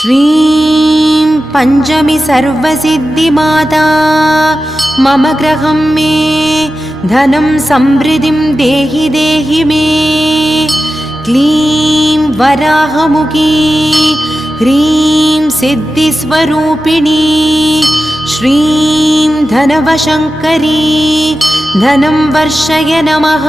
श्रीं पंचमी सर्वसिद्धिमाता मम ग्रहं मे धनं समृद्धिं देहि देहि मे। क्लीं वराहमुखी ह्रीं सिद्धिस्वरूपिणी श्रीं धनवशङ्करी धनं वर्षय नमः।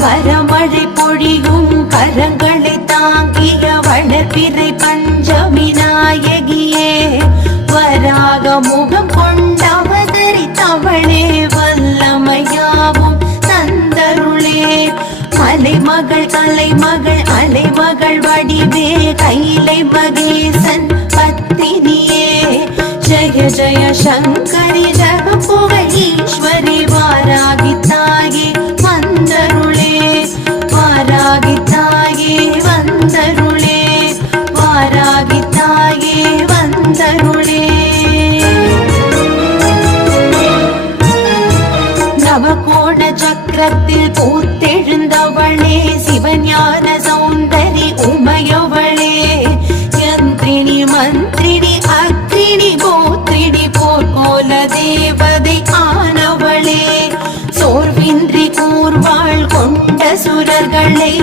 வரமழை பொழியும் கரங்களை தாங்கிய வளர்பிறை பஞ்சமி நாயகியே, வராக முகம் கொண்டவதரித்தவளே, வல்லமையாவும் தந்தருளே. மலைமகள் கலைமகள் அலைமகள் வடிவே, கைலை மகேசன் பத்தினியே, ஜய ஜய சங்கரி ஜக புகழ் ஈஸ்வரி, வாராகி தாயே வந்தருளே, வாராகி தாயே வந்தருளே, வாராகி தாயே வந்தருளே. நவகோண சக்கரத்தில் பூத்தெழுந்தவளே, சிவஞான சௌந்தரி உமையவளே, யந்திரிணி மந்திரிணி அக்ரிணி கோத்ரிணி போர்க்கோல தேவதை ஆனவளே, சோர்வின்றி கூர்வாள் கொண்ட சுரர்களை